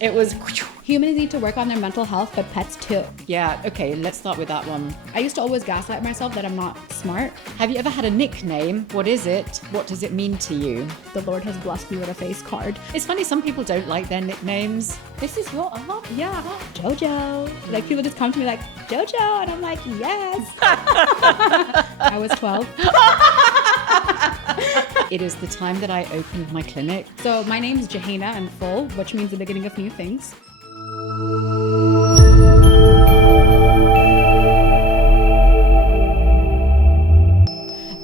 It was... Humans need to work on their mental health, but pets too. Yeah, okay, let's start with that one. I used to always gaslight myself that I'm not smart. Have you ever had a nickname? What is it? What does it mean to you? The Lord has blessed me with a face card. It's funny, some people don't like their nicknames. This is your yeah, Jojo. Like people just come to me like, Jojo, and I'm like, yes. I was 12. It is the time that I opened my clinic. So my name is Johanna in full, which means the beginning of new things.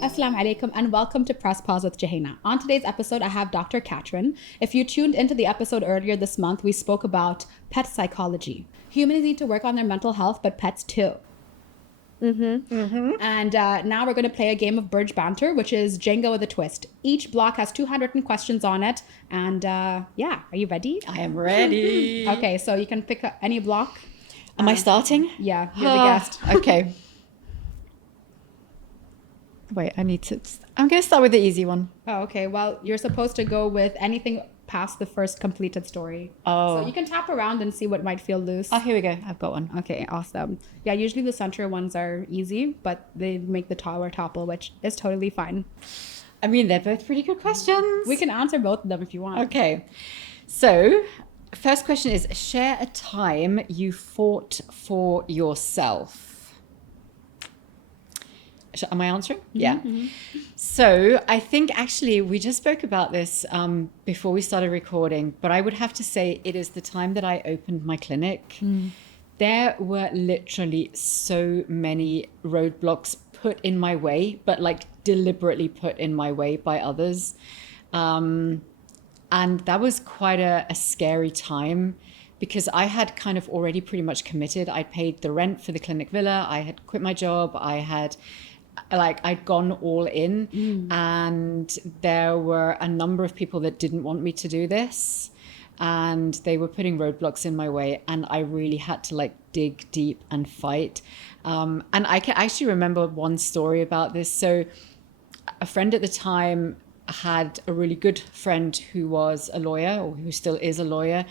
Assalamu alaikum and welcome to Press Pause with Johanna. On today's episode, I have Dr. Katrin. If you tuned into the episode earlier this month, we spoke about pet psychology. Humans need to work on their mental health, but pets too. And now we're going to play a game of Burj Banter, which is Jenga with a twist. Each block has 200 questions on it. And yeah, are you ready? I am ready. Okay, so you can pick any block. Am I starting? Yeah, you're the guest. Okay. Wait, I'm going to start with the easy one. Oh, okay. Well, you're supposed to go with anything past the first completed story. Oh. So you can tap around and see what might feel loose. Oh, here we go. I've got one. Okay, awesome. Yeah, usually the center ones are easy, but they make the tower topple, which is totally fine. I mean, they're both pretty good questions. We can answer both of them if you want. Okay. So, first question is, share a time you fought for yourself. Am I answering? Yeah. So I think actually we just spoke about this before we started recording, but I would have to say it is the time that I opened my clinic. There were literally so many roadblocks put in my way, but like deliberately put in my way by others. And that was quite a scary time because I had kind of already pretty much committed. I paid the rent for the clinic villa. I had quit my job. I'd gone all in, and there were a number of people that didn't want me to do this, and they were putting roadblocks in my way, and I really had to dig deep and fight. And I can actually remember one story about this. So a friend at the time had a really good friend who was a lawyer, or who still is a lawyer,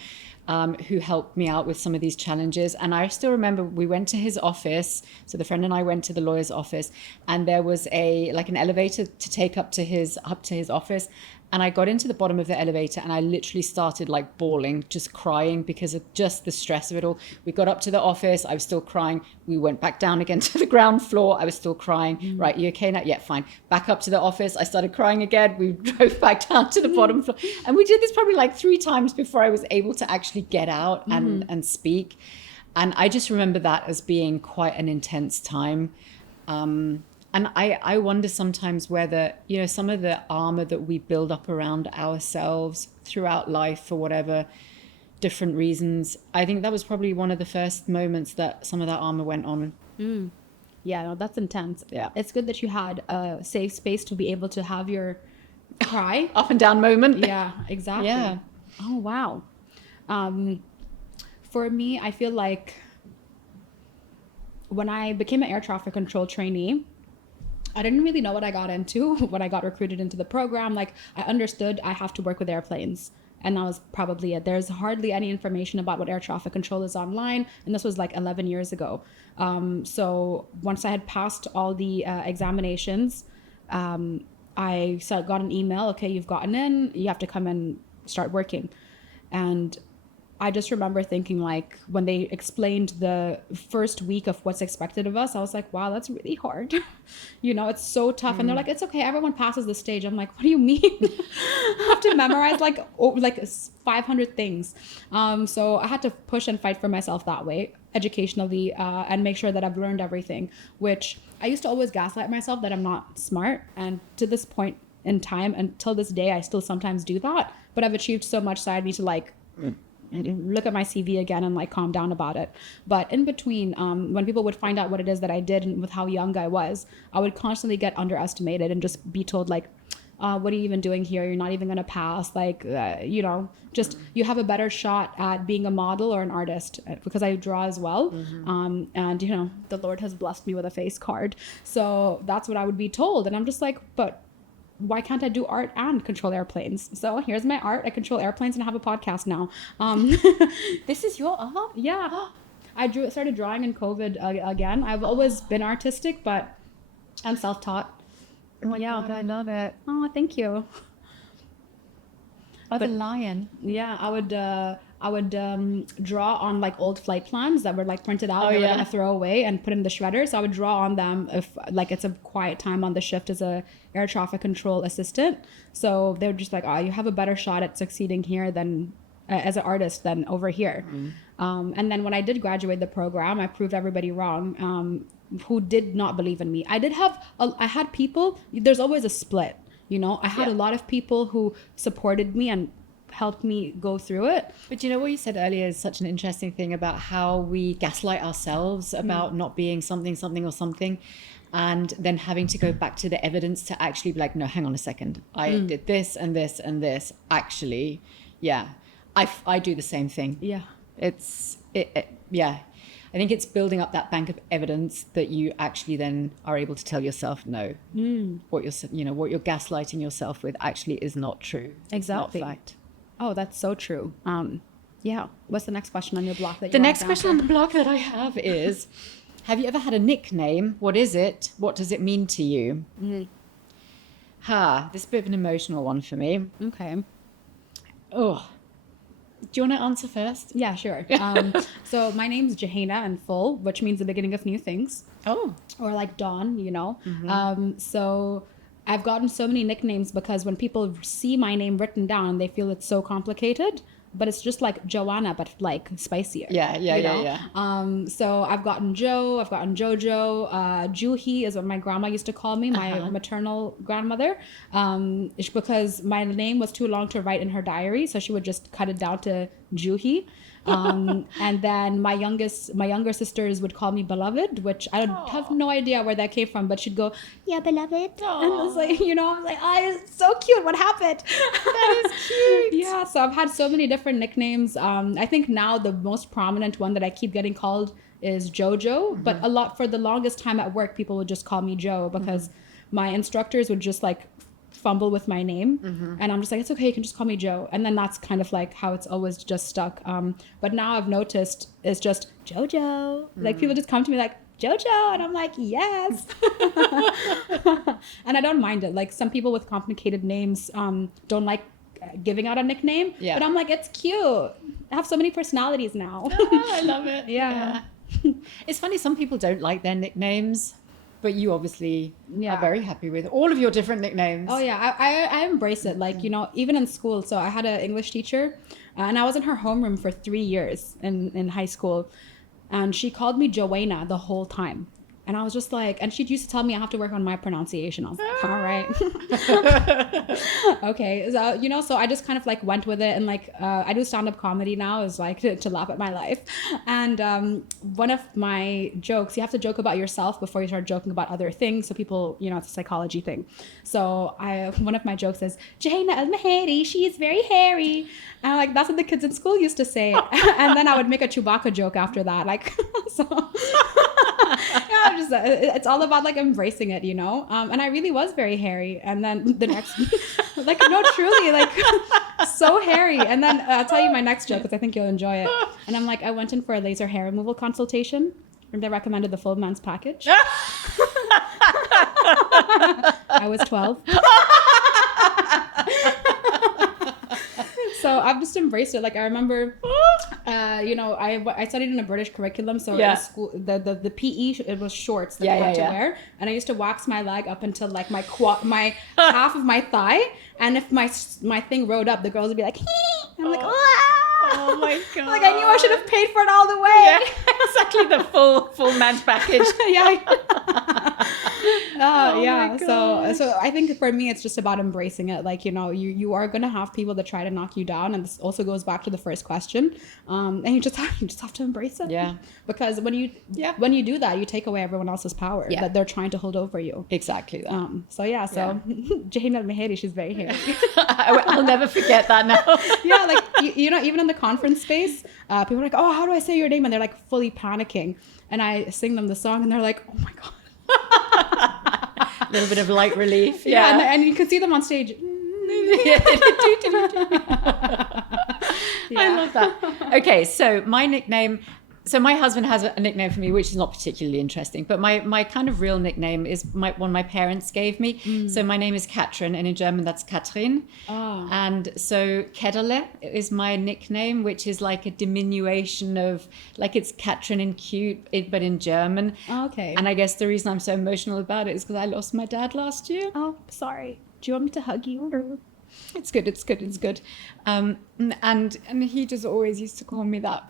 who helped me out with some of these challenges. And I still remember we went to his office. So the friend and I went to the lawyer's office, and there was an elevator to take up to his office. And I got into the bottom of the elevator and I literally started bawling, just crying because of just the stress of it all. We got up to the office. I was still crying. We went back down again to the ground floor. I was still crying. Right, you okay now? Yeah, fine. Back up to the office. I started crying again. We drove back down to the bottom floor. And we did this probably 3 times before I was able to actually get out and speak. And I just remember that as being quite an intense time. And I wonder sometimes whether, some of the armor that we build up around ourselves throughout life for whatever different reasons, I think that was probably one of the first moments that some of that armor went on. Yeah, no, that's intense. Yeah. It's good that you had a safe space to be able to have your cry. Up and down moment. Yeah, exactly. Yeah. Oh, wow. For me, I feel like when I became an air traffic control trainee, I didn't really know what I got into when I got recruited into the program. I understood I have to work with airplanes, and that was probably it. There's hardly any information about what air traffic control is online, and this was 11 years ago. So once I had passed all the examinations, I got an email, okay, you've gotten in, you have to come and start working. And I just remember thinking when they explained the first week of what's expected of us, I was like, wow, that's really hard. It's so tough. And they're like, it's okay. Everyone passes the stage. I'm like, what do you mean? I have to memorize 500 things. So I had to push and fight for myself that way, educationally, and make sure that I've learned everything, which I used to always gaslight myself that I'm not smart. And to this point in time, until this day, I still sometimes do that. But I've achieved so much, so I need to look at my CV again and calm down about it. But in between, when people would find out what it is that I did and with how young I was, I would constantly get underestimated and just be told what are you even doing here? You're not even going to pass. Just you have a better shot at being a model or an artist, because I draw as well. And the Lord has blessed me with a face card. So that's what I would be told. And I'm just like, but why can't I do art and control airplanes? So here's my art. I control airplanes and I have a podcast now. This is your art? Yeah. I started drawing in COVID again. I've always been artistic, but I'm self-taught. Oh my God, I love it. Oh, thank you. Oh, the lion. Yeah, I would draw on like old flight plans that were like printed out. Oh, and yeah. We're gonna throw away and put in the shredder. So I would draw on them if like it's a quiet time on the shift as a air traffic control assistant. So they were just like, oh, you have a better shot at succeeding here than as an artist than over here. And then when I did graduate the program, I proved everybody wrong who did not believe in me. I had people. There's always a split. You know, I had a lot of people who supported me and helped me go through it. But you know what you said earlier is such an interesting thing about how we gaslight ourselves about not being something or something, and then having to go back to the evidence to actually be like, no, hang on a second, I did this and this and this. Actually, yeah, I do the same thing. Yeah. I think it's building up that bank of evidence that you actually then are able to tell yourself, no, what you're gaslighting yourself with actually is not true. Exactly. It's not fact. Oh, that's so true. Yeah. What's the next question on your block? The next question on the block that I have is, have you ever had a nickname? What is it? What does it mean to you? This is a bit of an emotional one for me. Okay. Oh, do you want to answer first? Yeah, sure. So my name's Johanna in full, which means the beginning of new things. Oh. Or like dawn, you know. So I've gotten so many nicknames because when people see my name written down, they feel it's so complicated. But it's just like Johanna, but like spicier. Yeah. So I've gotten Joe, I've gotten Jojo. Juhi is what my grandma used to call me, my maternal grandmother. It's because my name was too long to write in her diary, so she would just cut it down to Juhi. And then my younger sisters would call me beloved, which I have no idea where that came from, but she'd go, yeah, beloved. Aww. And I was like, you know, I'm like, oh, it's so cute. What happened? That is cute. Yeah. So I've had so many different nicknames. I think now the most prominent one that I keep getting called is Jojo, but for the longest time at work, people would just call me Joe because my instructors would just like fumble with my name and I'm just like, it's okay, you can just call me Joe, and then that's kind of like how it's always just stuck. But now I've noticed it's just Jojo. Like people just come to me like, Jojo, and I'm like, yes. And I don't mind it. Like some people with complicated names don't like giving out a nickname, but I'm like, it's cute. I have so many personalities now. I love it. Yeah. It's funny, some people don't like their nicknames, but you obviously are very happy with all of your different nicknames. Oh yeah, I embrace it. Like, you know, even in school. So I had an English teacher and I was in her homeroom for 3 years in high school. And she called me Joanna the whole time. And I was just like, and she used to tell me I have to work on my pronunciation. I was like, all right. Okay. So, you know, so I just kind of like went with it. And like, I do stand-up comedy now is like to laugh at my life. And one of my jokes, you have to joke about yourself before you start joking about other things. So people, you know, it's a psychology thing. So one of my jokes is, Johanna 𝐿-𝐫𝐻𝐵, she is very hairy. And I'm like, that's what the kids in school used to say. And then I would make a Chewbacca joke after that. Like, so... Yeah, it's all about like embracing it, you know. And I really was very hairy, and then the next like, no, truly, like so hairy. And then I'll tell you my next joke because I think you'll enjoy it. And I'm like, I went in for a laser hair removal consultation and they recommended the full men's package. I was 12. So I've just embraced it. Like I remember, you know, I studied in a British curriculum, so in school, the PE it was shorts that I had to wear, and I used to wax my leg up until like my half of my thigh, and if my thing rode up, the girls would be like, I'm like, oh my god! Like I knew I should have paid for it all the way. Yeah, exactly, the full men's package. Yeah. So I think for me, it's just about embracing it. Like, you know, you are gonna have people that try to knock you down, and this also goes back to the first question. And you just have to embrace it. Yeah. Because when you do that, you take away everyone else's power that they're trying to hold over you. Exactly. So Johanna 𝐿-𝐫𝐻𝐵, she's very hairy. I'll never forget that now. Yeah, like you know, even in the conference space, people are like, oh, how do I say your name? And they're like fully panicking, and I sing them the song, and they're like, oh my god. A little bit of light relief. Yeah, and you can see them on stage. I love that. Okay, so my nickname. So my husband has a nickname for me, which is not particularly interesting, but my kind of real nickname is one my parents gave me. So my name is Catrin, and in German that's Katrin. Oh. And so 𝐃𝐨𝐬𝐫𝐿 is my nickname, which is like a diminution of, like it's Catrin in cute, but in German. Oh, okay. And I guess the reason I'm so emotional about it is because I lost my dad last year. Oh, sorry. Do you want me to hug you? Or? It's good. And he just always used to call me that.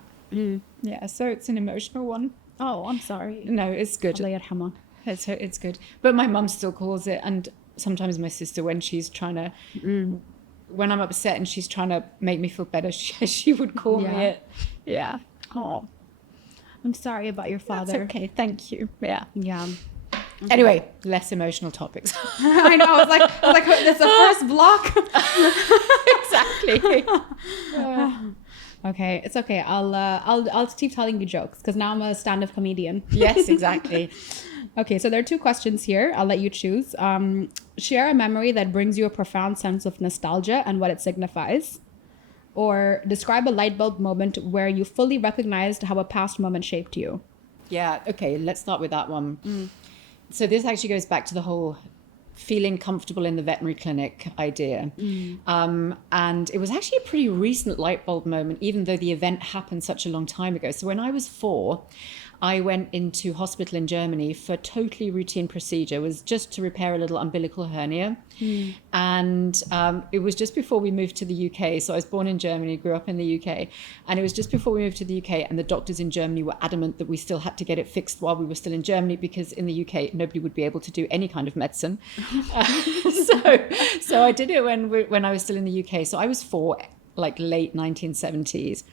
Yeah, so it's an emotional one. Oh, I'm sorry. No, it's good. 𝐦𝐮𝐬𝐫𝐸. It's good. But my mum still calls it, and sometimes my sister, when she's trying to, when I'm upset and she's trying to make me feel better, she would call me it. Yeah. Oh, I'm sorry about your father. That's okay. Thank you. Yeah. Yeah. Okay. Anyway, less emotional topics. I know. I was like, that's the first block. Exactly. Okay, it's okay. I'll keep telling you jokes because now I'm a stand-up comedian. Yes, exactly. Okay, so there are 2 questions here. I'll let you choose. Share a memory that brings you a profound sense of nostalgia and what it signifies. Or describe a light bulb moment where you fully recognized how a past moment shaped you. Yeah, okay, let's start with that one. So this actually goes back to the whole feeling comfortable in the veterinary clinic idea. And it was actually a pretty recent light bulb moment, even though the event happened such a long time ago. So when I was 4, I went into hospital in Germany for a totally routine procedure. It was just to repair a little umbilical hernia. And it was just before we moved to the UK. So I was born in Germany, grew up in the UK. And it was just before we moved to the UK. And the doctors in Germany were adamant that we still had to get it fixed while we were still in Germany, because in the UK, nobody would be able to do any kind of medicine. So I did it when I was still in the UK. So I was 4, like late 1970s.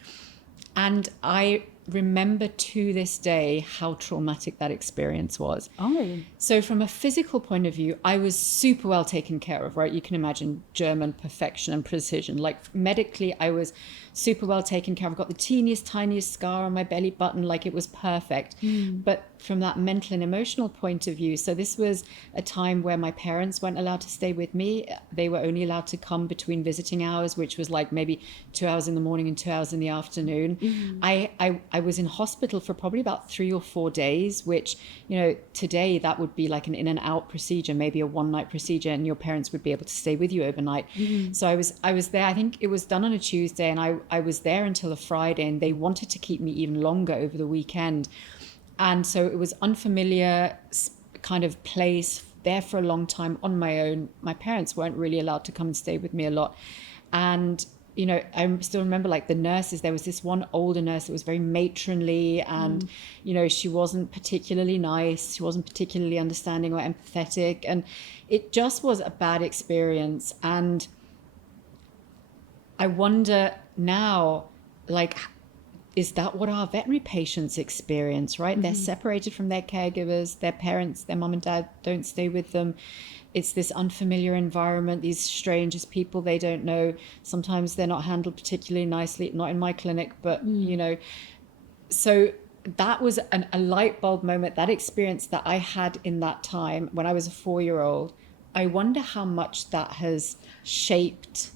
And I remember to this day how traumatic that experience was. Oh. So from a physical point of view, I was super well taken care of, right? You can imagine German perfection and precision. Like medically, I was super well taken care of. I've got the teeniest, tiniest scar on my belly button, like it was perfect. But from that mental and emotional point of view, so this was a time where my parents weren't allowed to stay with me. They were only allowed to come between visiting hours, which was like maybe 2 hours in the morning and 2 hours in the afternoon. I was in hospital for probably about 3 or 4 days, which, you know, today that would be like an in and out procedure, maybe a one-night procedure, and your parents would be able to stay with you overnight. So I was there. I think it was done on a Tuesday, and I was there until a Friday, and they wanted to keep me even longer over the weekend. And so it was unfamiliar kind of place, there for a long time on my own. My parents weren't really allowed to come and stay with me a lot. And, you know, I still remember like the nurses, there was this one older nurse that was very matronly, and, you know, she wasn't particularly nice. She wasn't particularly understanding or empathetic. And it just was a bad experience. And I wonder now, like, is that what our veterinary patients experience, right? They're separated from their caregivers, their parents, their mum and dad don't stay with them. It's this unfamiliar environment, these strangers, people they don't know. Sometimes they're not handled particularly nicely, not in my clinic, but, you know. So that was a light bulb moment, that experience that I had in that time when I was a 4-year-old. I wonder how much that has shaped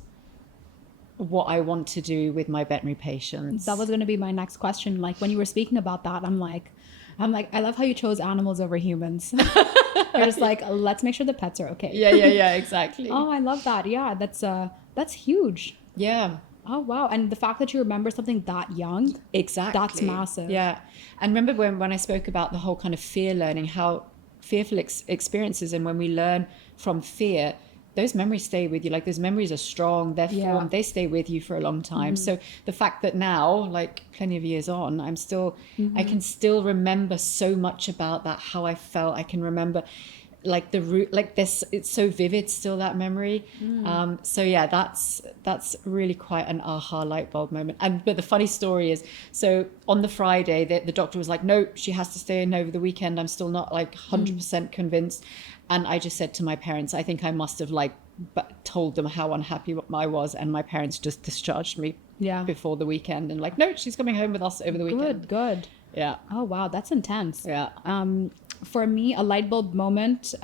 what I want to do with my veterinary patients. That was going to be my next question. Like when you were speaking about that, I'm like, I love how you chose animals over humans. You're just like, let's make sure the pets are okay. Yeah, exactly. Oh, I love that. Yeah, that's huge. Yeah. Oh, wow. And the fact that you remember something that young. Exactly. That's massive. Yeah. And remember when I spoke about the whole kind of fear learning, how fearful experiences, and when we learn from fear, those memories stay with you. Like those memories are strong, they're formed, they stay with you for a long time. So the fact that now, like plenty of years on, I'm still, I can still remember so much about that, how I felt. I can remember like the root, like this, it's so vivid still, that memory. So yeah, that's really quite an aha light bulb moment. But the funny story is, so on the Friday, the doctor was like, no, she has to stay in over the weekend. I'm still not like 100% convinced. And I just said to my parents, I think I must have like told them how unhappy I was, and my parents just discharged me before the weekend, and like, no, she's coming home with us over the weekend. Good. Yeah. Oh, wow. That's intense. Yeah. For me, a light bulb moment,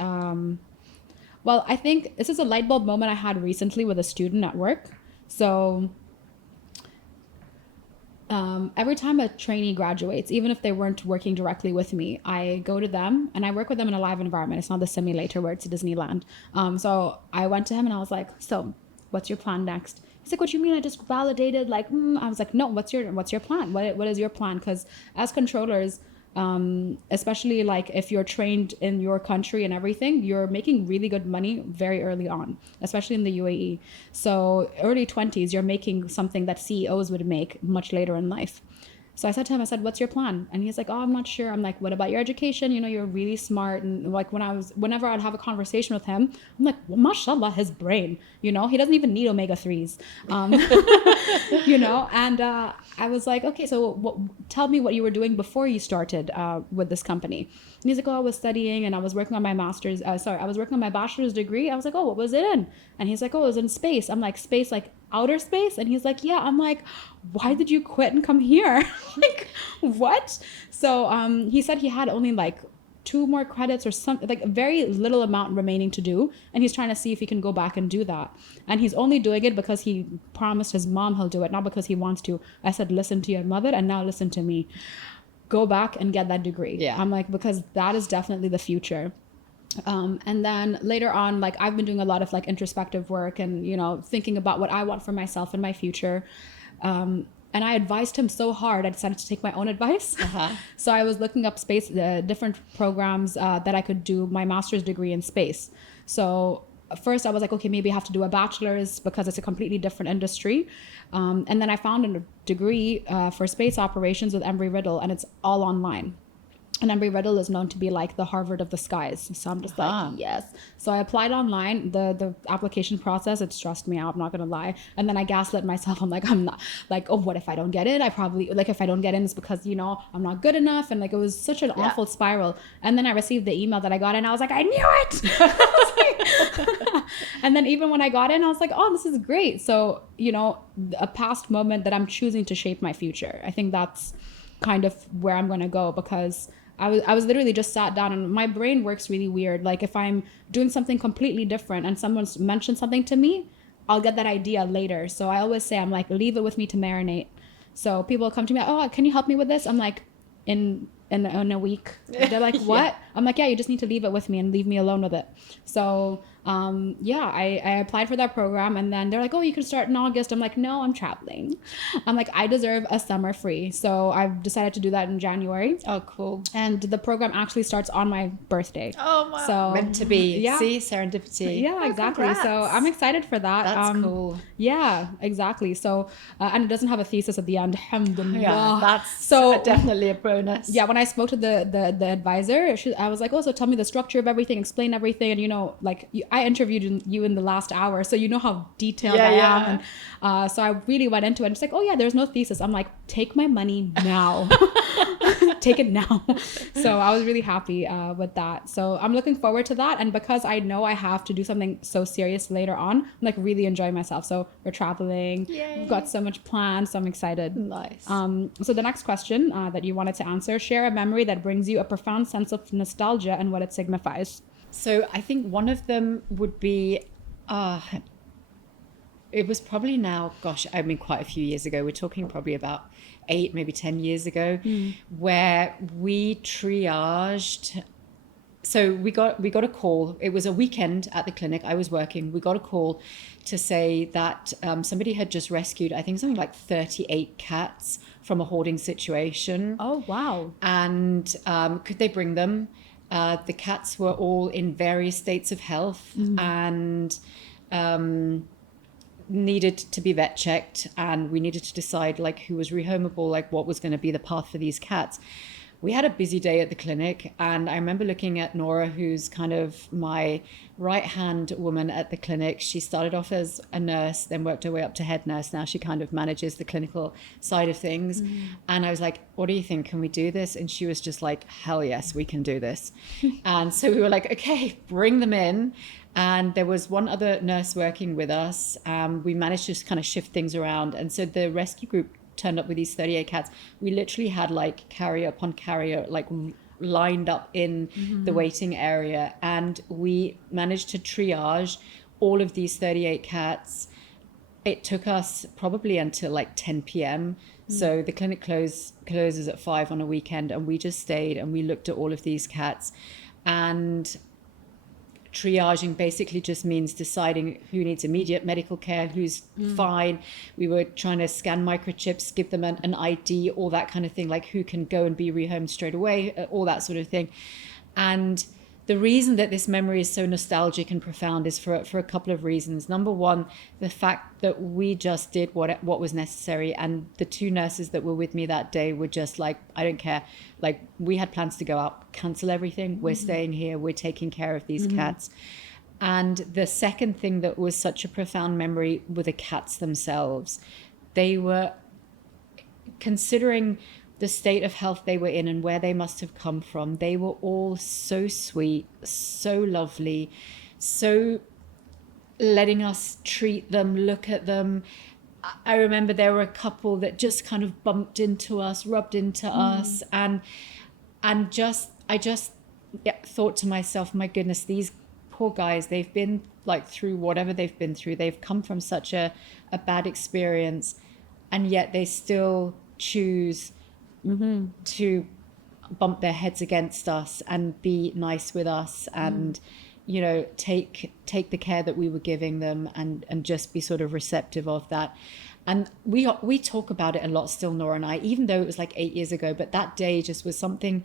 Well, I think this is a light bulb moment I had recently with a student at work. So every time a trainee graduates, even if they weren't working directly with me, I go to them and I work with them in a live environment. It's not the simulator where it's Disneyland. So I went to him and I was like, so what's your plan next? He's like, what do you mean? I just validated, like, I was like, no, what's your plan? What is your plan? Because as controllers, especially like if you're trained in your country and everything, you're making really good money very early on, especially in the UAE. So early 20s, you're making something that CEOs would make much later in life. So I said to him, I said, what's your plan? And he's like, oh, I'm not sure. I'm like, what about your education? You know, you're really smart. And like whenever I'd have a conversation with him, I'm like, well, mashallah, his brain, you know, he doesn't even need omega-3s, you know? And I was like, okay, so tell me what you were doing before you started with this company. And he's like, oh, I was studying and I was working on my I was working on my bachelor's degree. I was like, oh, what was it in? And he's like, oh, it was in space. I'm like, space, like outer space? And he's like, yeah. I'm like, why did you quit and come here? Like, what? So he said he had only like 2 more credits or something, like a very little amount remaining to do. And he's trying to see if he can go back and do that. And he's only doing it because he promised his mom he'll do it, not because he wants to. I said, listen to your mother and now listen to me. Go back and get that degree. Yeah. I'm like, because that is definitely the future. And then later on, like I've been doing a lot of like introspective work and, you know, thinking about what I want for myself and my future. And I advised him so hard, I decided to take my own advice. So I was looking up space, different programs that I could do my master's degree in space. So first I was like, okay, maybe I have to do a bachelor's because it's a completely different industry. And then I found a degree for space operations with Embry-Riddle, and it's all online. And Embry-Riddle is known to be like the Harvard of the skies. So I'm just like, yes. So I applied online. The application process, it stressed me out, I'm not going to lie. And then I gaslit myself. I'm not like, oh, what if I don't get in? If I don't get in, it's because, you know, I'm not good enough. And like, it was such an awful spiral. And then I received the email that I got in. I was like, I knew it. And then even when I got in, I was like, oh, this is great. So, you know, a past moment that I'm choosing to shape my future. I think that's kind of where I'm going to go, because I was literally just sat down and my brain works really weird. Like if I'm doing something completely different and someone's mentioned something to me, I'll get that idea later. So I always say, I'm like, leave it with me to marinate. So people come to me, oh, can you help me with this? I'm like, in a week. They're like, what? Yeah. I'm like, yeah, you just need to leave it with me and leave me alone with it. So I applied for that program, and then they're like, oh, you can start in August. I'm like, no, I'm traveling. I'm like, I deserve a summer free. So I've decided to do that in January. Oh, cool. And the program actually starts on my birthday. Oh, wow. So meant to be. Yeah. See, serendipity. Yeah, exactly. Congrats. So I'm excited for that. That's cool. Yeah, exactly. So, and it doesn't have a thesis at the end. Alhamdulillah. Yeah, that's so definitely a bonus. Yeah, when I spoke to the advisor, I was like, oh, so tell me the structure of everything, explain everything. And, you know, like I interviewed you in the last hour, so you know how detailed I am. And so I really went into it. And it's like, oh yeah, there's no thesis. I'm like, take my money now. Take it now. So I was really happy with that. So I'm looking forward to that. And because I know I have to do something so serious later on, I'm like really enjoying myself. So we're traveling. Yay. We've got so much planned. So I'm excited. Nice. So the next question that you wanted to answer, share a memory that brings you a profound sense of nostalgia and what it signifies. So I think one of them would be, it was probably now, quite a few years ago. We're talking probably about 8, maybe 10 years ago, where we triaged. So we got a call. It was a weekend at the clinic. I was working. We got a call to say that somebody had just rescued, I think something like 38 cats from a hoarding situation. Oh, wow. And could they bring them? The cats were all in various states of health and needed to be vet checked, and we needed to decide like who was rehomable, like what was going to be the path for these cats. We had a busy day at the clinic, and I remember looking at Nora, who's kind of my right-hand woman at the clinic. She started off as a nurse, then worked her way up to head nurse. Now she kind of manages the clinical side of things. And I was like, what do you think? Can we do this? And she was just like, hell yes, we can do this. And so we were like, okay, bring them in. And there was one other nurse working with us. We managed to kind of shift things around. And so the rescue group turned up with these 38 cats. We literally had like carrier upon carrier, like lined up in the waiting area, and we managed to triage all of these 38 cats. It took us probably until like 10 p.m. So the clinic closes at 5 on a weekend, and we just stayed and we looked at all of these cats. And triaging basically just means deciding who needs immediate medical care, who's fine. We were trying to scan microchips, give them an ID, all that kind of thing, like who can go and be rehomed straight away, all that sort of thing. And the reason that this memory is so nostalgic and profound is for a couple of reasons. Number one, the fact that we just did what was necessary, and the two nurses that were with me that day were just like, I don't care. Like, we had plans to go out, cancel everything. We're staying here. We're taking care of these cats. And the second thing that was such a profound memory were the cats themselves. They were, considering the state of health they were in and where they must have come from, they were all so sweet, so lovely, so letting us treat them, look at them. I remember there were a couple that just kind of bumped into us, rubbed into us, and I just thought to myself, my goodness, these poor guys, they've been like through whatever they've been through. They've come from such a bad experience, and yet they still choose to bump their heads against us and be nice with us, and you know, take the care that we were giving them, and just be sort of receptive of that. And we talk about it a lot still, Nora and I, even though it was like 8 years ago, but that day just was something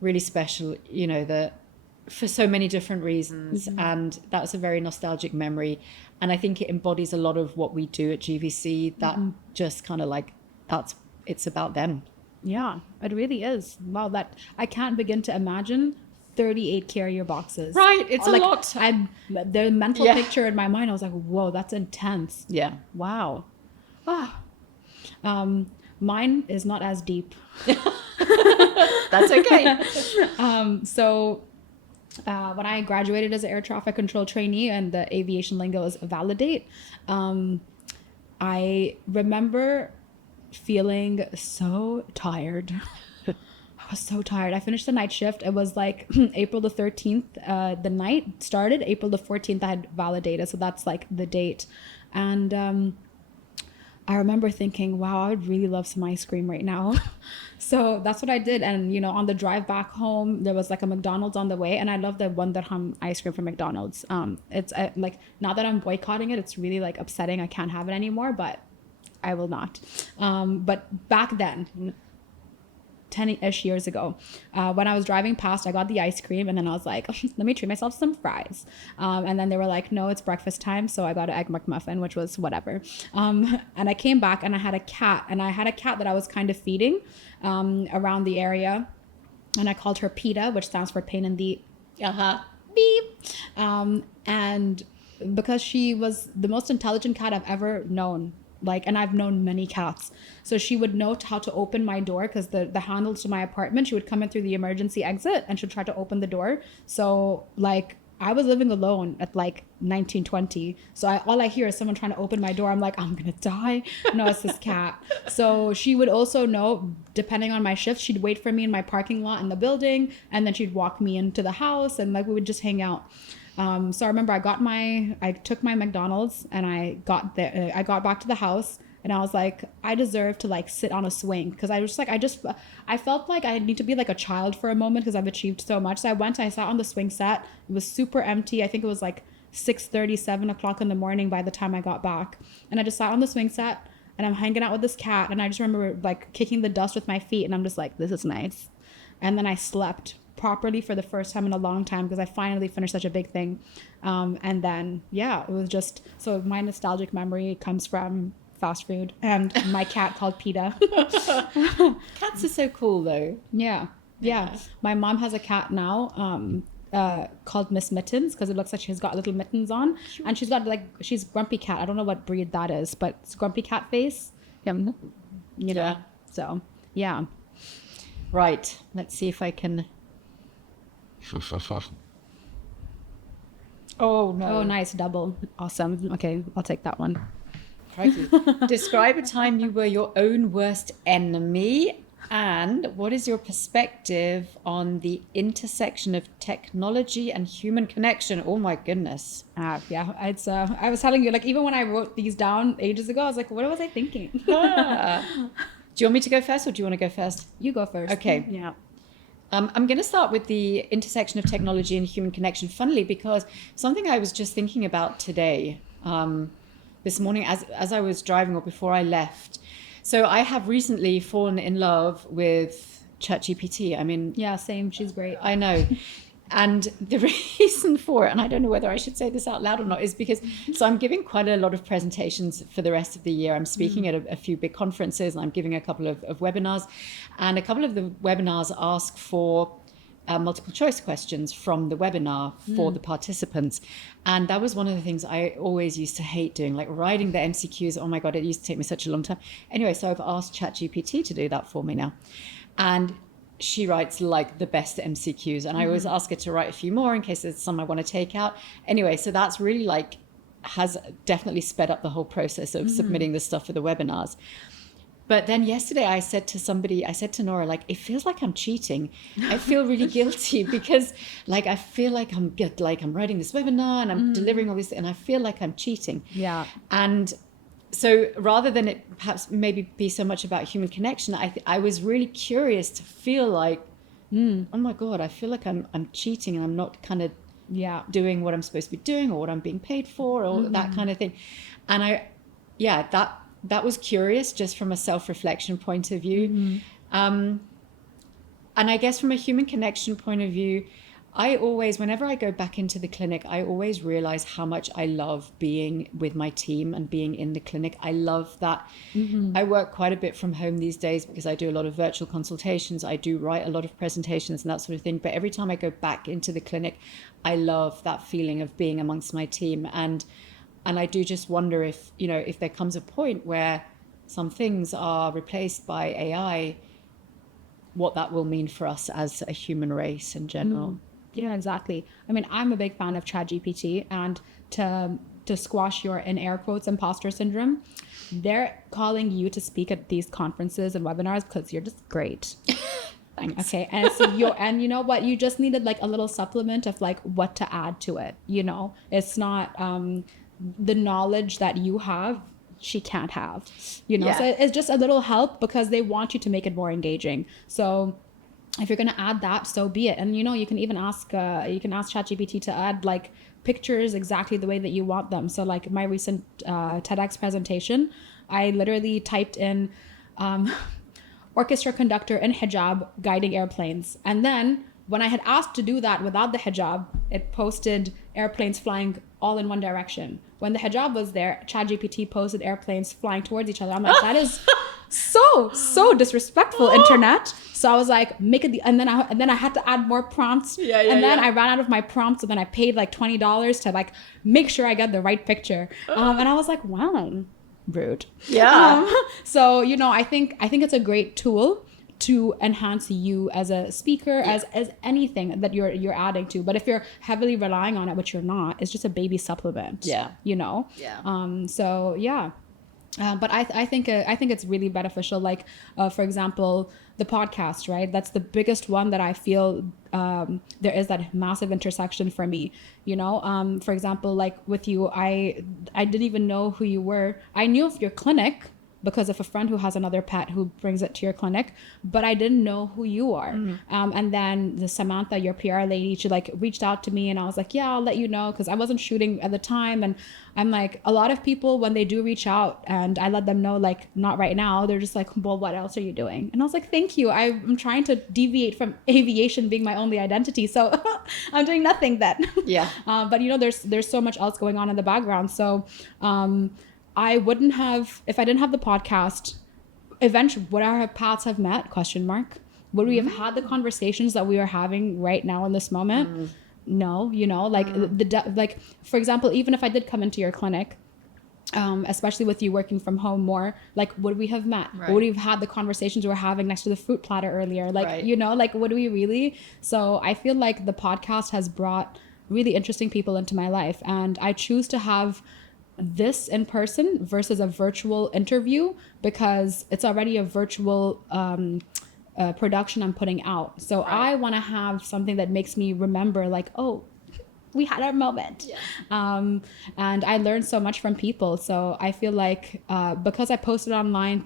really special, you know, that for so many different reasons. And that's a very nostalgic memory, and I think it embodies a lot of what we do at GVC, that just kind of like, it's about them. Yeah, it really is. Wow, that I can't begin to imagine 38 carrier boxes. Right, it's like, a lot. The mental picture in my mind, I was like, whoa, that's intense. Yeah. Wow. Mine is not as deep. That's okay. So when I graduated as an air traffic control trainee, and the aviation lingo is validate, I remember feeling so tired. I was so tired. I finished the night shift. It was like April the 13th. The night started. April the 14th, I had validated. So that's like the date. And I remember thinking, wow, I would really love some ice cream right now. So that's what I did. And, you know, on the drive back home, there was like a McDonald's on the way. And I love the one dirham ice cream from McDonald's. It's like, not that I'm boycotting it, it's really like upsetting. I can't have it anymore, but I will not. But back then, 10-ish years ago, when I was driving past, I got the ice cream, and then I was like, let me treat myself to some fries. And then they were like, no, it's breakfast time. So I got an egg McMuffin, which was whatever. And I came back, and I had a cat, that I was kind of feeding around the area. And I called her PETA, which stands for pain in the beep. And because she was the most intelligent cat I've ever known, and I've known many cats. So she would know how to open my door, because the handles to my apartment, she would come in through the emergency exit and she'd try to open the door. So like, I was living alone at like 1920. So all I hear is someone trying to open my door. I'm like, I'm going to die. No, it's this cat. So she would also know, depending on my shift, she'd wait for me in my parking lot in the building, and then she'd walk me into the house, and like we would just hang out. So I remember I took my McDonald's, and I got back to the house, and I was like, I deserve to like sit on a swing, because I felt like I need to be like a child for a moment, because I've achieved so much. So I sat on the swing set. It was super empty. I think it was like 6:30, 7 o'clock in the morning by the time I got back, and I just sat on the swing set, and I'm hanging out with this cat, and I just remember like kicking the dust with my feet, and I'm just like, this is nice. And then I slept properly for the first time in a long time, because I finally finished such a big thing. And then, yeah, it was just, so my nostalgic memory comes from fast food and my cat called PETA. Cats are so cool though. Yeah. My mom has a cat now, called Miss Mittens, because it looks like she's got little mittens on. Sure. And she's grumpy cat. I don't know what breed that is, but it's grumpy cat face. You know, so yeah. Right. Let's see if I can. Oh no. Oh, nice. Double. Awesome. Okay, I'll take that one. Crikey. Describe a time you were your own worst enemy. And what is your perspective on the intersection of technology and human connection? Oh my goodness. Yeah, it's I was telling you, like, even when I wrote these down ages ago, I was like, what was I thinking? Do you want me to go first, or do you want to go first? You go first. Okay. Yeah. I'm going to start with the intersection of technology and human connection, funnily, because something I was just thinking about today, this morning as I was driving or before I left. So I have recently fallen in love with ChatGPT. I mean... Yeah, same. She's great. I know. And the reason for it, and I don't know whether I should say this out loud or not, is because, so I'm giving quite a lot of presentations for the rest of the year. I'm speaking at a few big conferences, and I'm giving a couple of webinars. And a couple of the webinars ask for multiple choice questions from the webinar for the participants. And that was one of the things I always used to hate doing, like writing the MCQs. Oh my God, it used to take me such a long time. Anyway, so I've asked ChatGPT to do that for me now. And she writes like the best MCQs. And I always ask her to write a few more in case there's some I want to take out. Anyway, so that's really like, has definitely sped up the whole process of submitting the stuff for the webinars. But then yesterday I said to Nora, like, it feels like I'm cheating. I feel really guilty because like, I feel like I'm writing this webinar and I'm delivering all this and I feel like I'm cheating. Yeah. And so rather than it perhaps maybe be so much about human connection, I was really curious to feel like, oh my God, I feel like I'm cheating and I'm not kind of doing what I'm supposed to be doing or what I'm being paid for or that kind of thing. And that was curious just from a self-reflection point of view. And I guess from a human connection point of view, I always, whenever I go back into the clinic, I always realize how much I love being with my team and being in the clinic. I love that. I work quite a bit from home these days because I do a lot of virtual consultations. I do write a lot of presentations and that sort of thing. But every time I go back into the clinic, I love that feeling of being amongst my team. And I do just wonder if, you know, if there comes a point where some things are replaced by AI, what that will mean for us as a human race in general. Yeah, exactly. I mean, I'm a big fan of ChatGPT, and to squash your, in air quotes, imposter syndrome, they're calling you to speak at these conferences and webinars because you're just great. Thanks. Okay, and so and you know what? You just needed like a little supplement of like what to add to it. You know, it's not the knowledge that you have, she can't have. You know, so it's just a little help because they want you to make it more engaging. So if you're going to add that, so be it. And, you know, you can even ask ChatGPT to add like pictures exactly the way that you want them. So like my recent TEDx presentation, I literally typed in orchestra conductor in hijab guiding airplanes. And then when I had asked to do that without the hijab, it posted airplanes flying all in one direction. When the hijab was there, ChatGPT posted airplanes flying towards each other. I'm like, that is so disrespectful, internet. So I was like, make it and then I had to add more prompts. And then I ran out of my prompts, so then I paid like $20 to like make sure I got the right picture. And I was like, wow, rude. Yeah. So, you know, I think it's a great tool to enhance you as a speaker, as anything that you're adding to. But if you're heavily relying on it, which you're not, it's just a baby supplement. Yeah. You know? Yeah. So yeah. But I think it's really beneficial. Like, for example, the podcast, right? That's the biggest one that I feel there is that massive intersection for me. You know, for example, like with you, I didn't even know who you were. I knew of your clinic because of a friend who has another pet who brings it to your clinic, but I didn't know who you are. And then the Samantha, your PR lady, she like reached out to me and I was like, yeah, I'll let you know, because I wasn't shooting at the time. And I'm like, a lot of people, when they do reach out and I let them know, like, not right now, they're just like, well, what else are you doing? And I was like, thank you. I'm trying to deviate from aviation being my only identity. So I'm doing nothing then. Yeah. But you know, there's so much else going on in the background. So, I wouldn't have, if I didn't have the podcast, eventually would our paths have met? ? Would we have had the conversations that we are having right now in this moment? No, you know, like like, for example, even if I did come into your clinic, especially with you working from home more, like, would we have met? Right. Would we have had the conversations we were having next to the fruit platter earlier? Like, you know, like, would we really? So I feel like the podcast has brought really interesting people into my life, and I choose to have this in person versus a virtual interview because it's already a virtual production I'm putting out. So I want to have something that makes me remember, like, oh, we had our moment. And I learned so much from people. So I feel like because I posted online,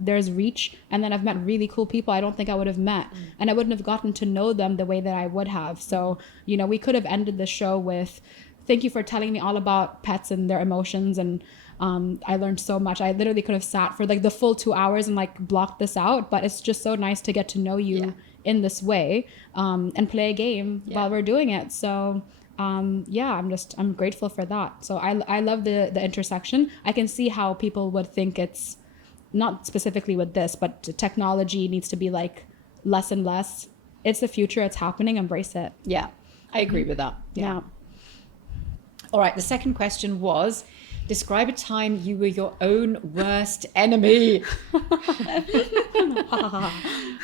there's reach, and then I've met really cool people I don't think I would have met, and I wouldn't have gotten to know them the way that I would have. So, you know, we could have ended the show with, thank you for telling me all about pets and their emotions, and I learned so much. I literally could have sat for like the full 2 hours and like blocked this out, but it's just so nice to get to know you in this way, and play a game while we're doing it. So I'm grateful for that. So I love the intersection. I can see how people would think it's not specifically with this, but technology needs to be like less and less. It's the future. It's happening. Embrace it. Yeah, I agree with that. Yeah. All right. The second question was, describe a time you were your own worst enemy.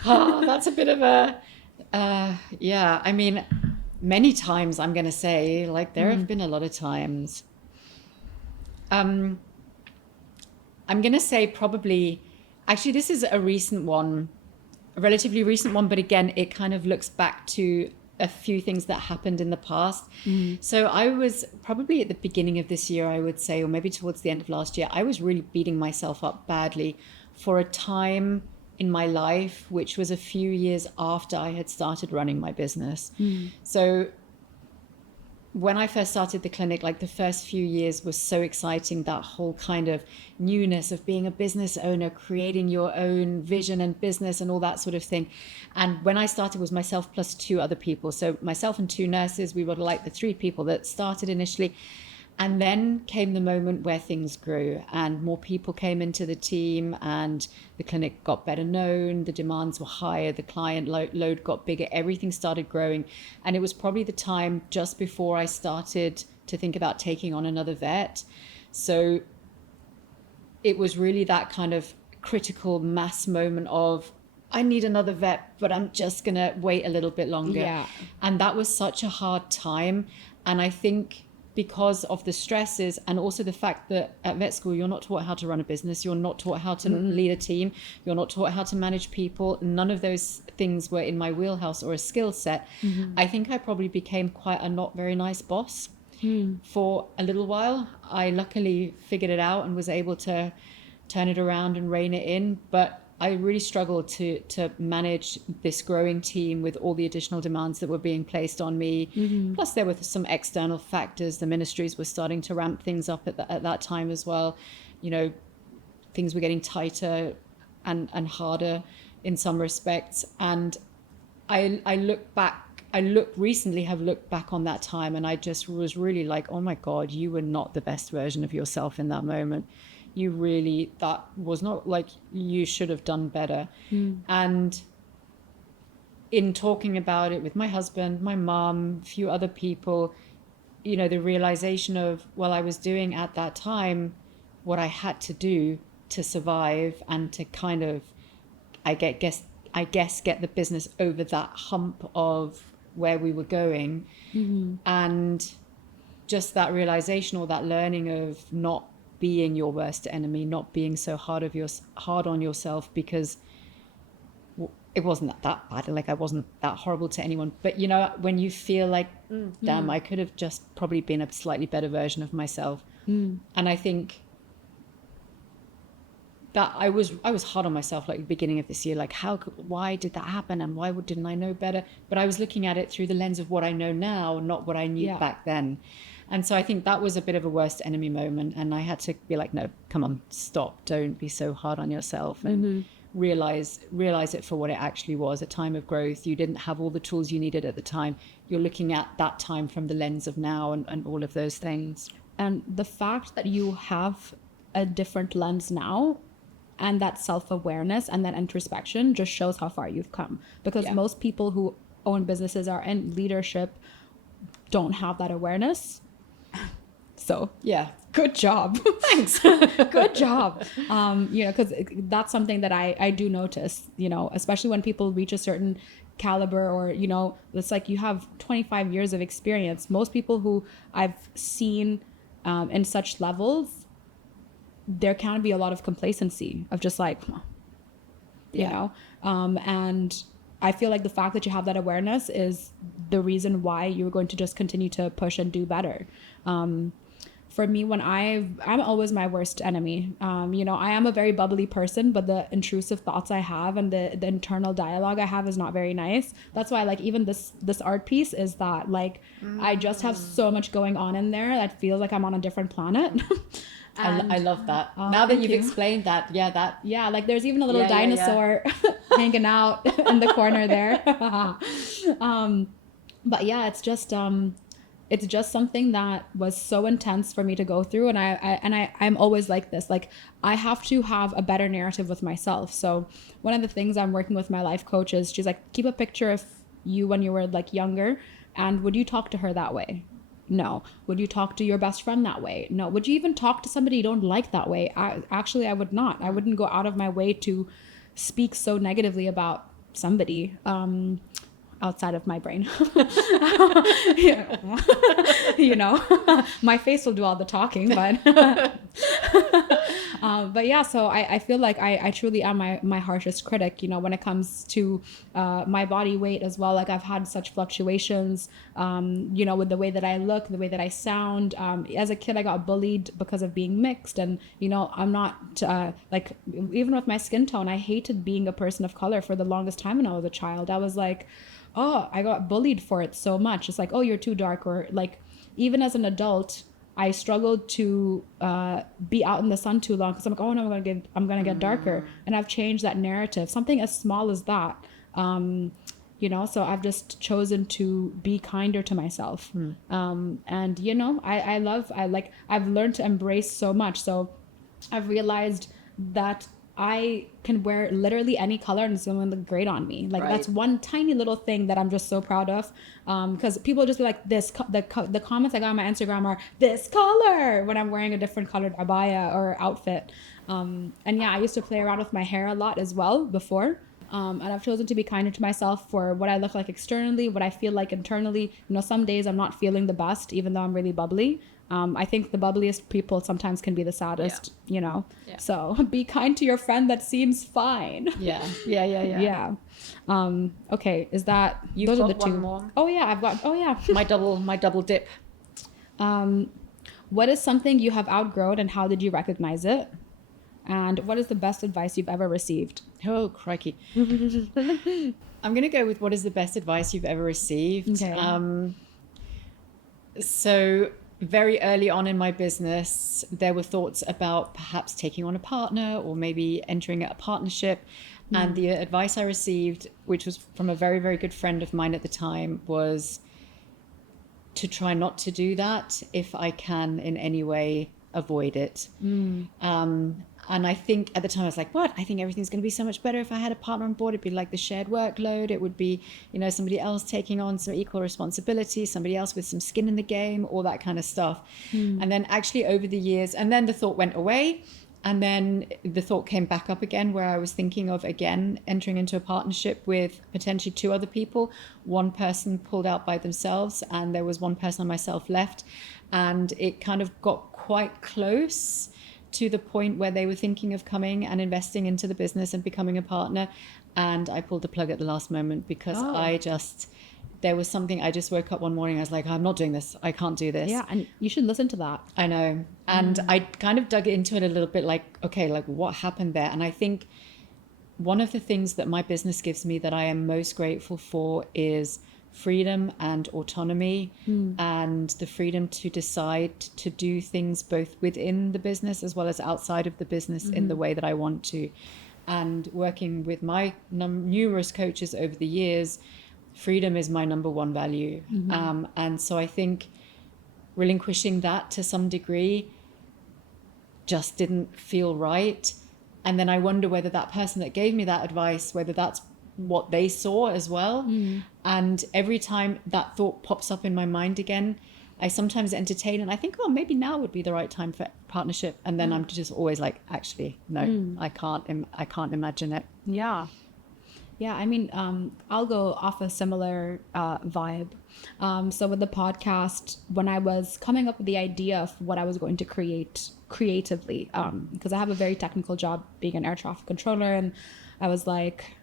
That's a bit of a, I mean, many times, I'm going to say, like, there have been a lot of times. I'm going to say probably, actually, this is a recent one, a relatively recent one, but again, it kind of looks back to a few things that happened in the past. So I was probably at the beginning of this year, I would say, or maybe towards the end of last year, I was really beating myself up badly for a time in my life, which was a few years after I had started running my business. So when I first started the clinic, like the first few years was so exciting, that whole kind of newness of being a business owner, creating your own vision and business and all that sort of thing. And when I started, it was myself plus 2 other people. So myself and 2 nurses, we were like the 3 people that started initially. And then came the moment where things grew and more people came into the team and the clinic got better known, the demands were higher, the client load got bigger, everything started growing. And it was probably the time just before I started to think about taking on another vet. So it was really that kind of critical mass moment of, I need another vet, but I'm just going to wait a little bit longer. Yeah. And that was such a hard time. And I think because of the stresses and also the fact that at vet school, you're not taught how to run a business. You're not taught how to lead a team. You're not taught how to manage people. None of those things were in my wheelhouse or a skill set. I think I probably became quite a not very nice boss for a little while. I luckily figured it out and was able to turn it around and rein it in. But I really struggled to manage this growing team with all the additional demands that were being placed on me. Plus, there were some external factors. The ministries were starting to ramp things up at that time as well. You know, things were getting tighter and harder in some respects. And I recently have looked back on that time, and I just was really like, oh my God, you were not the best version of yourself in that moment. You really, that was not like, you should have done better. And in talking about it with my husband, my mom, a few other people, you know, the realization of, well, I was doing at that time what I had to do to survive and to kind of, I guess, get the business over that hump of where we were going. And just that realization or that learning of not being your worst enemy, not being so hard on yourself, because it wasn't that bad. Like, I wasn't that horrible to anyone. But, you know, when you feel like, damn, I could have just probably been a slightly better version of myself. And I think that I was hard on myself, like, the beginning of this year, like, why did that happen? And why didn't I know better? But I was looking at it through the lens of what I know now, not what I knew back then. And so I think that was a bit of a worst enemy moment. And I had to be like, no, come on, stop. Don't be so hard on yourself. And realize it for what it actually was, a time of growth. You didn't have all the tools you needed at the time. You're looking at that time from the lens of now and all of those things. And the fact that you have a different lens now and that self-awareness and that introspection just shows how far you've come. Because most people who own businesses, are in leadership, don't have that awareness. So yeah, good job. Thanks. Good job. You know, because that's something that I do notice, you know, especially when people reach a certain caliber, or, you know, it's like you have 25 years of experience. Most people who I've seen in such levels, there can be a lot of complacency of just like, you know? And I feel like the fact that you have that awareness is the reason why you're going to just continue to push and do better. For me, when I'm always my worst enemy. You know, I am a very bubbly person, but the intrusive thoughts I have and the internal dialogue I have is not very nice. That's why, like, even this art piece is that, like, I just have so much going on in there that feels like I'm on a different planet. I love that. Now that you've explained that, yeah, like there's even a little dinosaur hanging out in the corner there. But yeah, it's just something that was so intense for me to go through, and I'm always like this. Like, I have to have a better narrative with myself. So one of the things I'm working with my life coach is, she's like, keep a picture of you when you were like younger, and would you talk to her that way? No. Would you talk to your best friend that way? No. Would you even talk to somebody you don't like that way? I would not. I wouldn't go out of my way to speak so negatively about somebody outside of my brain. You know, my face will do all the talking, but yeah, so I feel like I truly am my harshest critic, you know, when it comes to my body weight as well. Like, I've had such fluctuations, you know, with the way that I look, the way that I sound. As a kid, I got bullied because of being mixed, and, you know, I'm not like, even with my skin tone, I hated being a person of color for the longest time when I was a child. I was like, oh, I got bullied for it so much. It's like, oh, you're too dark. Or like, even as an adult, I struggled to be out in the sun too long, because I'm like, oh no, I'm gonna get darker. And I've changed that narrative. Something as small as that, you know. So I've just chosen to be kinder to myself. And you know, I've learned to embrace so much. So I've realized that I can wear literally any color and it's going to look great on me. Like, that's one tiny little thing that I'm just so proud of. Because people just be like, the comments I got on my Instagram are, this color, when I'm wearing a different colored abaya or outfit. And yeah, I used to play around with my hair a lot as well before. And I've chosen to be kinder to myself for what I look like externally, what I feel like internally. You know, some days I'm not feeling the best, even though I'm really bubbly. I think the bubbliest people sometimes can be the saddest, you know. So be kind to your friend that seems fine. Yeah. Okay, is that those are the two? One more. Oh yeah, I've got. Oh yeah, my double dip. What is something you have outgrown, and how did you recognize it? And what is the best advice you've ever received? Oh, crikey. I'm going to go with, what is the best advice you've ever received? Okay. So very early on in my business, there were thoughts about perhaps taking on a partner or maybe entering a partnership. And the advice I received, which was from a very, very good friend of mine at the time, was to try not to do that if I can in any way avoid it. And I think at the time I was like, what? I think everything's going to be so much better if I had a partner on board. It'd be like the shared workload. It would be, you know, somebody else taking on some equal responsibility, somebody else with some skin in the game, all that kind of stuff. And then actually over the years, and then the thought went away. And then the thought came back up again, where I was thinking of, again, entering into a partnership with potentially 2 other people. One person pulled out by themselves, and there was one person and myself left. And it kind of got quite close to the point where they were thinking of coming and investing into the business and becoming a partner. And I pulled the plug at the last moment because there was something, I just woke up one morning, I was like, I'm not doing this. I can't do this. Yeah, and you should listen to that. I know. And I kind of dug into it a little bit, like, okay, like what happened there? And I think one of the things that my business gives me that I am most grateful for is freedom and autonomy, and the freedom to decide to do things both within the business as well as outside of the business in the way that I want to. And working with my numerous coaches over the years, freedom is my number one value. And so I think relinquishing that to some degree just didn't feel right. And then I wonder whether that person that gave me that advice, whether that's what they saw as well. And every time that thought pops up in my mind again, I sometimes entertain and I think, oh, maybe now would be the right time for partnership. And then I'm just always like, actually, no, I can't imagine it. Yeah. Yeah, I mean, I'll go off a similar vibe. So with the podcast, when I was coming up with the idea of what I was going to create creatively, because I have a very technical job being an air traffic controller, and I was like,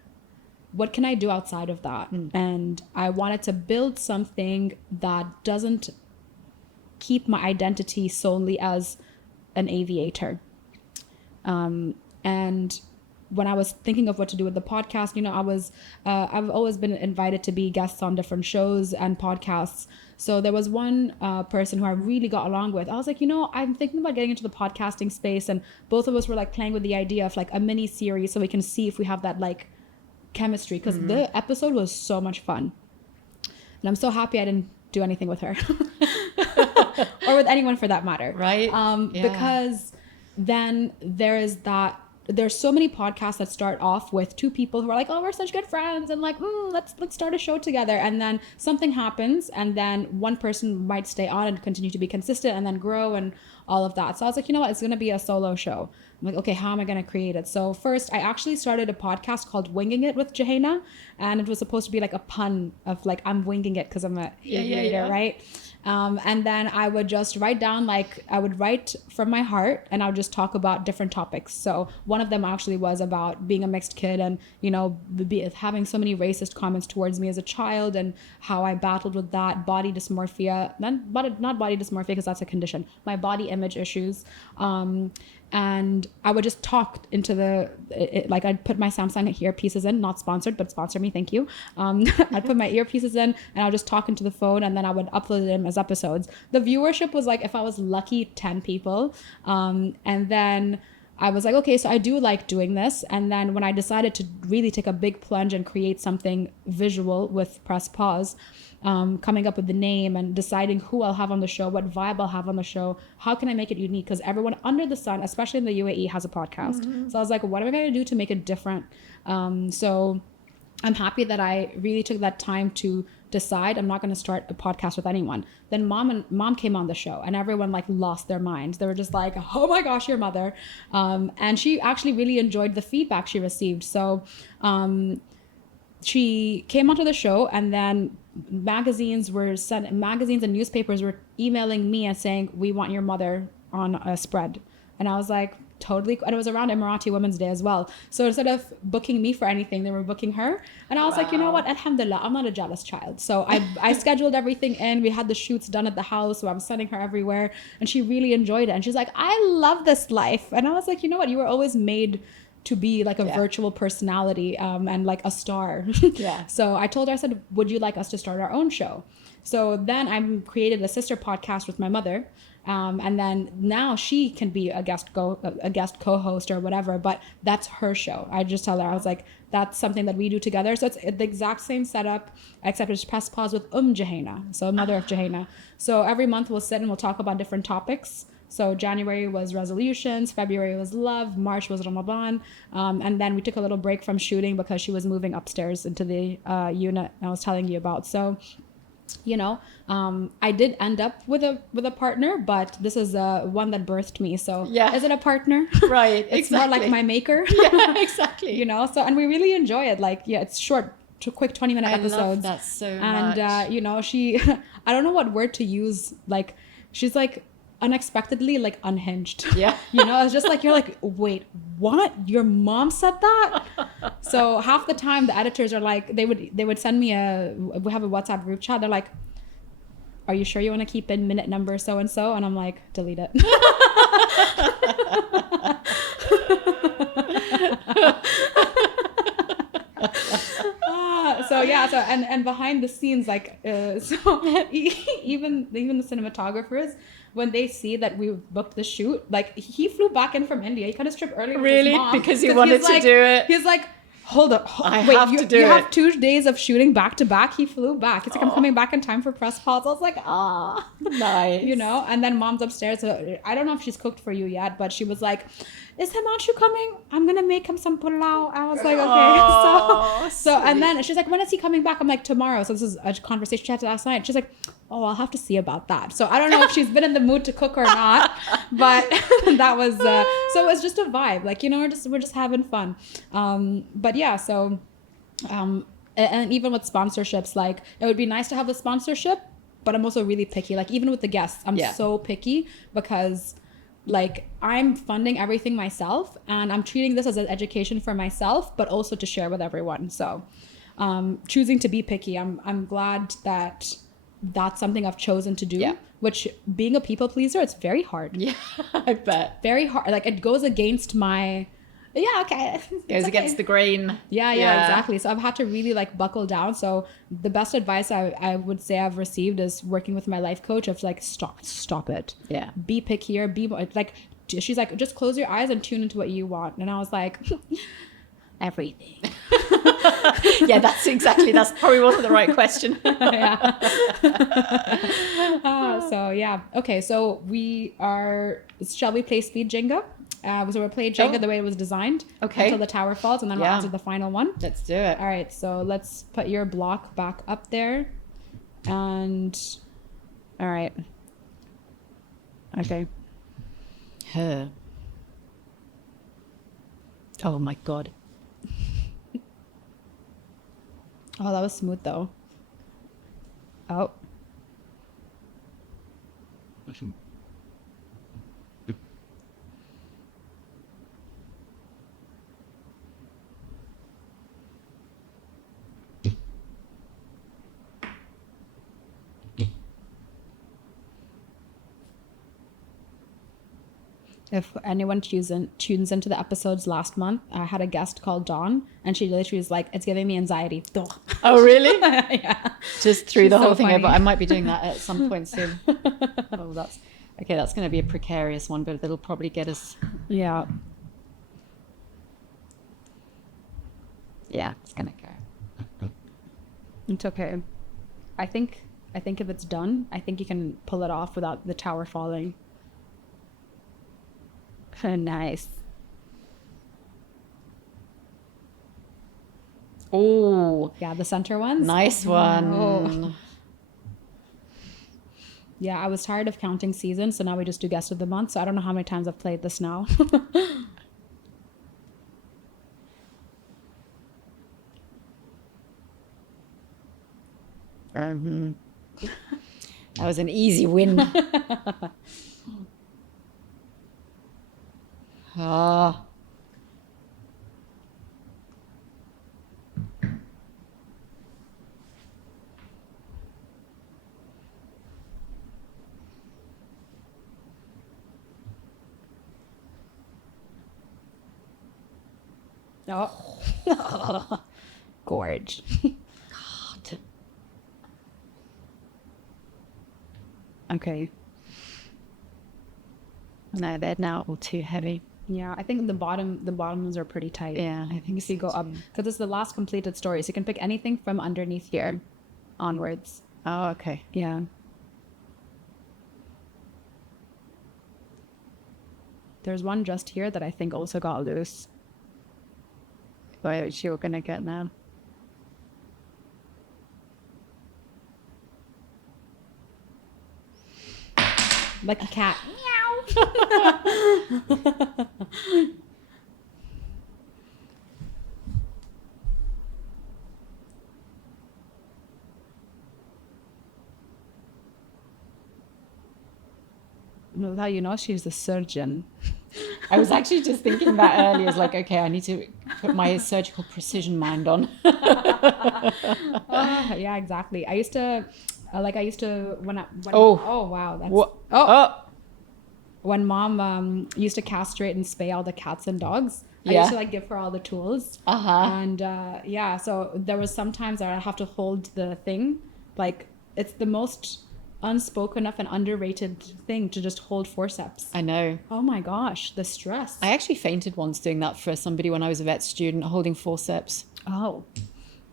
what can I do outside of that? And I wanted to build something that doesn't keep my identity solely as an aviator. And when I was thinking of what to do with the podcast, you know, I've always been invited to be guests on different shows and podcasts. So there was one person who I really got along with. I was like, you know, I'm thinking about getting into the podcasting space, and both of us were like playing with the idea of like a mini series so we can see if we have that like chemistry, because the episode was so much fun. And I'm so happy I didn't do anything with her or with anyone for that matter. Right. Because then there's so many podcasts that start off with two people who are like, oh, we're such good friends, and like, let's start a show together. And then something happens, and then one person might stay on and continue to be consistent and then grow and all of that. So I was like, you know what, it's going to be a solo show. I'm like, okay, how am I going to create it? So first, I actually started a podcast called Winging It with Johanna, and it was supposed to be like a pun of like, I'm winging it because I'm a aviator, right? And then I would just write down, like, I would write from my heart, and I would just talk about different topics. So one of them actually was about being a mixed kid and, you know, having so many racist comments towards me as a child, and how I battled with that, body dysmorphia, not body dysmorphia because that's a condition, my body image issues. And I would just talk into like I'd put my Samsung earpieces in, not sponsored, but sponsor me, thank you. I'd put my earpieces in, and I'll just talk into the phone, and then I would upload them as episodes. The viewership was like, if I was lucky, 10 people. And then I was like, okay, so I do like doing this. And then when I decided to really take a big plunge and create something visual with Press Pause, coming up with the name and deciding who I'll have on the show, what vibe I'll have on the show, how can I make it unique? Because everyone under the sun, especially in the UAE, has a podcast. So I was like, what am I going to do to make it different? So I'm happy that I really took that time to decide I'm not going to start a podcast with anyone. Then mom came on the show, and everyone like lost their minds. They were just like, oh my gosh, your mother. And she actually really enjoyed the feedback she received. So she came onto the show, and then magazines and newspapers were emailing me and saying, we want your mother on a spread. And I was like, totally. And it was around Emirati Women's Day as well. So instead of booking me for anything, they were booking her. And I was like, you know what? Alhamdulillah, I'm not a jealous child. So I scheduled everything in. We had the shoots done at the house. So I was sending her everywhere. And she really enjoyed it. And she's like, I love this life. And I was like, you know what? You were always made to be like a virtual personality and like a star. So I told her, I said, would you like us to start our own show? So then I created a sister podcast with my mother. And then now she can be a guest co-host or whatever, but that's her show. I just tell her, I was like, that's something that we do together. So it's the exact same setup, except it's Press Pause with Johanna, so mother of Johanna. So every month we'll sit and we'll talk about different topics. So January was resolutions, February was love, March was Ramadan, and then we took a little break from shooting because she was moving upstairs into the unit I was telling you about. So, you know, I did end up with a partner, but this is one that birthed me. So is it a partner? Right. It's more like my maker. Yeah, exactly. You know, so, and we really enjoy it. Like, it's short, quick 20-minute episodes. I love that so much. And, you know, I don't know what word to use. Like, she's like, unexpectedly like unhinged. You know, it's just like, you're like, wait, what, your mom said that? So half the time the editors are like, they would send me we have a WhatsApp group chat, they're like, are you sure you want to keep in minute number so and so? And I'm like, delete it. So and behind the scenes, like so even the cinematographers, when they see that we booked the shoot, like, he flew back in from India. He cut his trip early with his mom because he wanted to do it. He's like, hold up, you have 2 days of shooting back to back. He flew back. He's like, I'm coming back in time for Press Pause. I was like, nice. You know, and then mom's upstairs. So I don't know if she's cooked for you yet, but she was like, is 𝐸𝐻𝐻𝐿 coming? I'm gonna make him some pulao. I was like, okay. So and then she's like, when is he coming back? I'm like, tomorrow. So this is a conversation she had last night. She's like, oh, I'll have to see about that. So I don't know if she's been in the mood to cook or not, but that was so it was just a vibe. Like, you know, we're just having fun. But yeah, so And even with sponsorships, like it would be nice to have a sponsorship, but I'm also really picky. Like even with the guests, I'm so picky because like I'm funding everything myself and I'm treating this as an education for myself, but also to share with everyone. So choosing to be picky, I'm glad that that's something I've chosen to do. Yeah. Which being a people pleaser, it's very hard. Yeah, I bet. Very hard. Like it goes against my Goes against the grain. Yeah, exactly. So I've had to really like buckle down. So the best advice I would say I've received is working with my life coach of like, stop it. Yeah. Be pickier, be more, like, she's like, just close your eyes and tune into what you want. And I was like, everything. Yeah, that's probably wasn't the right question. So yeah. Okay. So shall we play speed Jenga? So we'll play Jenga the way it was designed. Okay. Until the tower falls, and then we'll on to the final one. Let's do it. All right. So let's put your block back up there. And all right. Okay. Her. Oh my God. Oh, that was smooth though. Oh. If anyone tunes into the episodes last month, I had a guest called Dawn, and she literally was like, "It's giving me anxiety." Oh, really? Yeah. Just threw the whole thing over. I might be doing that at some point soon. Oh, that's going to be a precarious one, but it'll probably get us. Yeah. Yeah, it's going to go. It's okay. I think if it's done, I think you can pull it off without the tower falling. Nice. Oh, yeah, the center ones. Nice one. Oh. Yeah, I was tired of counting seasons, so now we just do guest of the month. So I don't know how many times I've played this now. That was an easy win. Ah. Oh. Gorge. God. Okay. No, they're now all too heavy. Yeah, I think the bottoms are pretty tight. Yeah, I think if you go up, because it's the last completed story, so you can pick anything from underneath here onwards. Oh, okay. Yeah. There's one just here that I think also got loose. What you were gonna get now? Like a cat. Well, how you know she's a surgeon? I was actually just thinking that earlier. It's like, okay, I need to put my surgical precision mind on. Yeah, exactly. I used to when wow, that's when mom used to castrate and spay all the cats and dogs. I used to like give her all the tools. And yeah, so there was sometimes I have to hold the thing, like it's the most unspoken of and underrated thing to just hold forceps. I know. Oh my gosh, the stress. I actually fainted once doing that for somebody when I was a vet student, holding forceps. Oh,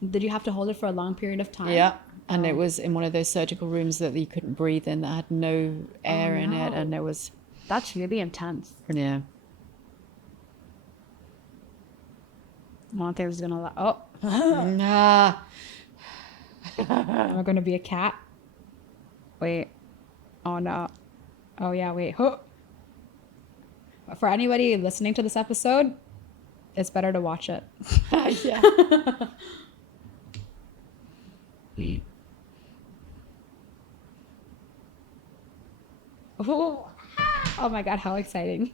did you have to hold it for a long period of time? Yeah. And it was in one of those surgical rooms that you couldn't breathe in, that had no air in it, and it was... That's really intense. Yeah. Monte's gonna Nah. Am I gonna be a cat? Wait. Oh no. Oh yeah, wait. For anybody listening to this episode, it's better to watch it. Yeah. Oh my God, how exciting.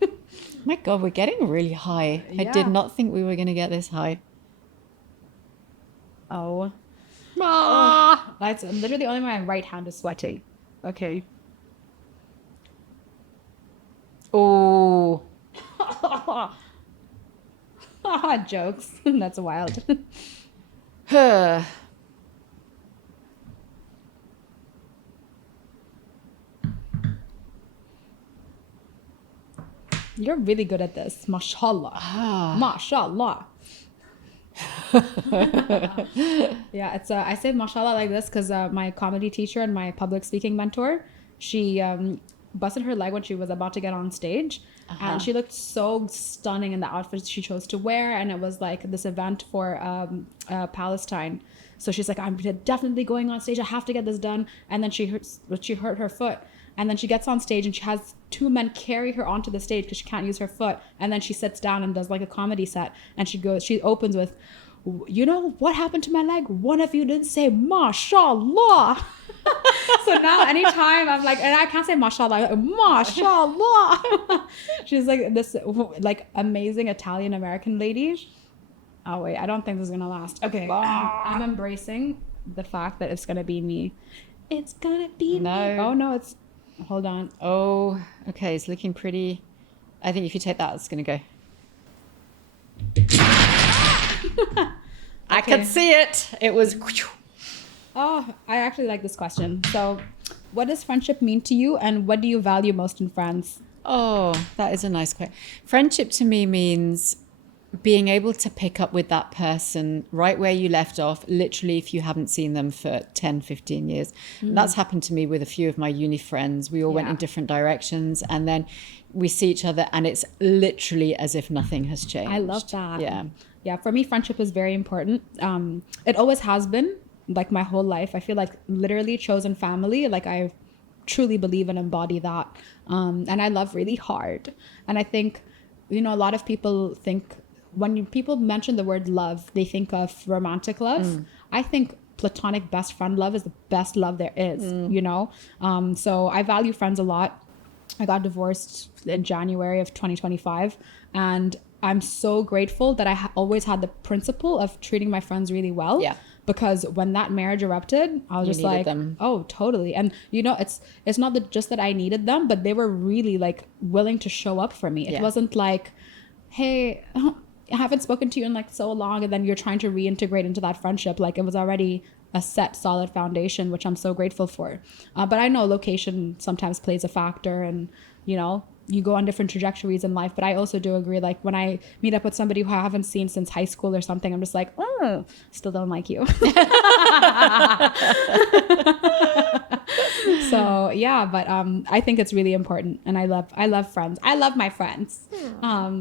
My God, we're getting really high. I Yeah. did not think we were going to get this high. Oh. That's literally only my right hand is sweating. Okay. Oh. Jokes. That's wild. Huh. You're really good at this. Mashallah. Mashallah. Yeah, it's I say mashallah like this because my comedy teacher and my public speaking mentor, she busted her leg when she was about to get on stage, and she looked so stunning in the outfits she chose to wear, and it was like this event for Palestine. So she's like, I'm definitely going on stage. I have to get this done. And then she hurt her foot. And then she gets on stage and she has two men carry her onto the stage because she can't use her foot. And then she sits down and does like a comedy set. And she opens with, you know what happened to my leg? One of you didn't say mashallah. So now anytime I'm like, and I can't say mashallah, I'm like, mashallah. She's like this like amazing Italian American lady. Oh wait, I don't think this is gonna last. Okay, I'm embracing the fact that it's gonna be me. It's gonna be me. Oh no, it's, hold on. Oh, okay, it's looking pretty. I think if you take that, it's going to go. I could see it. It was... Oh, I actually like this question. So, what does friendship mean to you, and what do you value most in friends? Oh, that is a nice question. Friendship to me means being able to pick up with that person right where you left off, literally if you haven't seen them for 10, 15 years. And that's happened to me with a few of my uni friends. We all went in different directions, and then we see each other and it's literally as if nothing has changed. I love that. Yeah. Yeah, for me, friendship is very important. It always has been, like my whole life. I feel like literally chosen family, like I truly believe and embody that. And I love really hard. And I think, you know, a lot of people think, when people mention the word love, they think of romantic love. I think platonic best friend love is the best love there is, you know? So I value friends a lot. I got divorced in January of 2025. And I'm so grateful that I always had the principle of treating my friends really well. Yeah. Because when that marriage erupted, I was just like, oh, totally. And, you know, it's not just that I needed them, but they were really like willing to show up for me. It wasn't like, hey, I haven't spoken to you in like so long, and then you're trying to reintegrate into that friendship. Like it was already a set solid foundation, which I'm so grateful for. But I know location sometimes plays a factor, and you know, you go on different trajectories in life. But I also do agree, like when I meet up with somebody who I haven't seen since high school or something, I'm just like, oh, still don't like you. So yeah, but I think it's really important, and I love friends. I love my friends.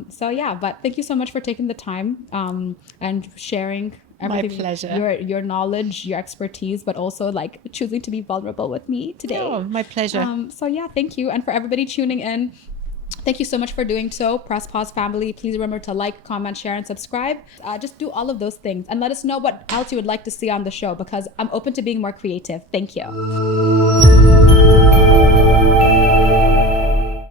So yeah, but thank you so much for taking the time and sharing everything. My pleasure. Your knowledge, your expertise, but also like choosing to be vulnerable with me today. Oh, my pleasure. So yeah, thank you. And for everybody tuning in, thank you so much for doing so. Press Pause family, please remember to like, comment, share, and subscribe. Just do all of those things and let us know what else you would like to see on the show, because I'm open to being more creative. Thank you.